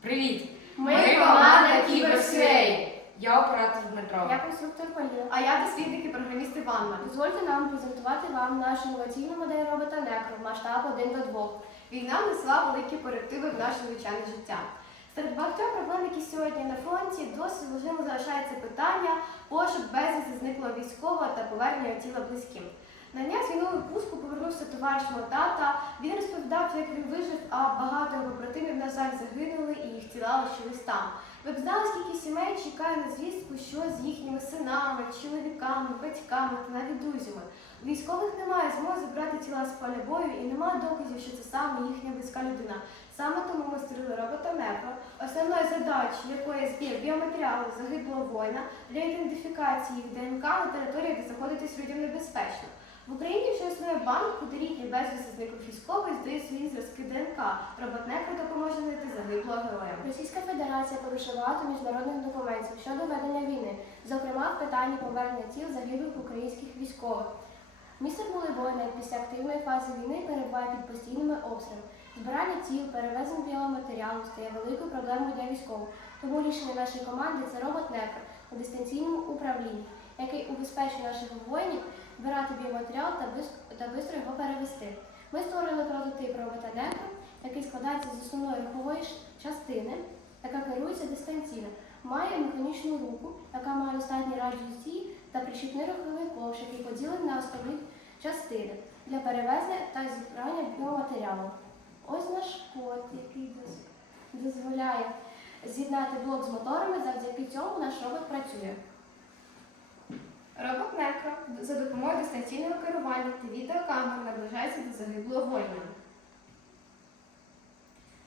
Привіт! Ми команда Кіберсвей. Я оператор Дмитро. Я конструктор Поліна. А я дослідник і програміст Іванна. Дозвольте нам презентувати вам нашу інноваційну модель робота Некро масштаб 1 до 2. Війна внесла великі корективи в наше звичайне життя. Серед багатьох проблем, які сьогодні на фронті, досить важливо залишається питання пошук безвісти зниклого військового та повернення тіла близьким. На днях з війнового пуску повернувся товариш мого тата. Він розповідав, як він вижив, а багато його побратимів, на жаль, загинули і їх тіла лишились там. Ви б знали, скільки сімей чекає на звістку, що з їхніми синами, чоловіками, батьками та навіть друзями. У військових немає змоги забрати тіла з поля бою і немає доказів, що це саме їхня близька людина. Саме тому ми створили робота НЕПРО, основною задачею якої збір біоматеріалу загиблого воїна для ідентифікації їх ДНК на території, де знаходитись людям небезпечно. В Україні вже існує банк, куди рідні безвісти зниклих військових здають свої зразки ДНК. Робот допоможе знайти загиблого героя. Російська Федерація порушила багато міжнародних документів щодо ведення війни, зокрема в питанні повернення тіл загиблих українських військових. Місто Молибойне після активної фази війни перебуває під постійними обстрілами. Збирання тіл, перевезення біоматеріалу стає великою проблемою для військових. Тому рішення нашої команди це робот НЕПРО у дистанційному управлінні, який убезпечує наших воїнів збирати біоматеріал та швидко його перевести. Ми створили прототип робота НЕПРО, який складається з основної рухової частини, яка керується дистанційно, має механічну руку, яка має достатній радіус дії та прищіпний руховий ковш, який поділений на основні частини для перевезення та зібрання біоматеріалу. Ось наш код, який дозволяє з'єднати блок з моторами, завдяки цьому наш робот працює. Робот Некро за допомогою дистанційного керування та відеокамер наближається до загиблого воїна.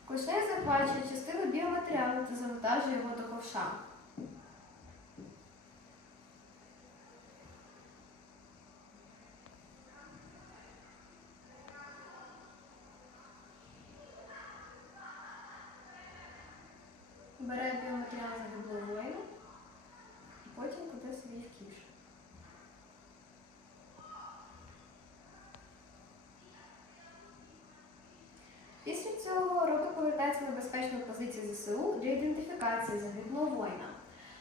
Кушнею захвачує частину біоматеріалу та завантажує його до ковша. Бере біоматеріал загиблого воїна і потім куди собі в кіш. Після цього робот повертається безпечну позицію ЗСУ для ідентифікації загиблого воїна.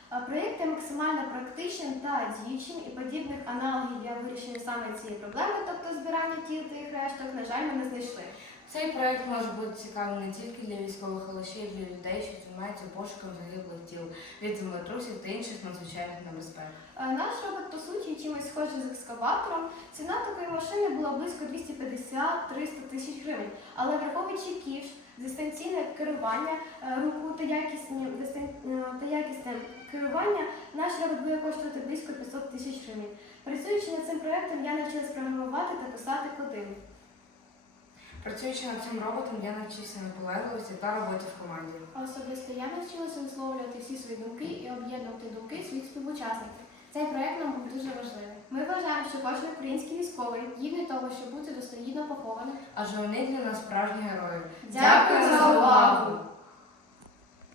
А Проєкт є максимально практичним та діючим і подібних аналогів для вирішення саме цієї проблеми, тобто збирання тіл та їх решток, на жаль, ми не знайшли. Цей проект може бути цікавим не тільки для військових, але ще й для людей, що займаються пошуком загиблих тіл від землетрусів та інших надзвичайних небезпек. Наш робот, по суті, чимось схожий з екскаватором. Ціна такої машини була близько 250-300 тисяч гривень. Але враховуючи кіш, керування, е, та якісні е, та якісне керування, наш робот буде коштувати близько 500 тисяч гривень. Працюючи над цим проектом, я навчилась програмувати та писати коди. Працюючи над цим роботом, я навчився наполегливості та роботі в команді. А Особисто я навчилася висловлювати всі свої думки і об'єднувати думки своїх співучасників. Цей проект нам був дуже важливий. Ми вважаємо, що кожен український військовий Гідний того, щоб бути достойно а Адже вони для нас справжні герої. Дякую за увагу!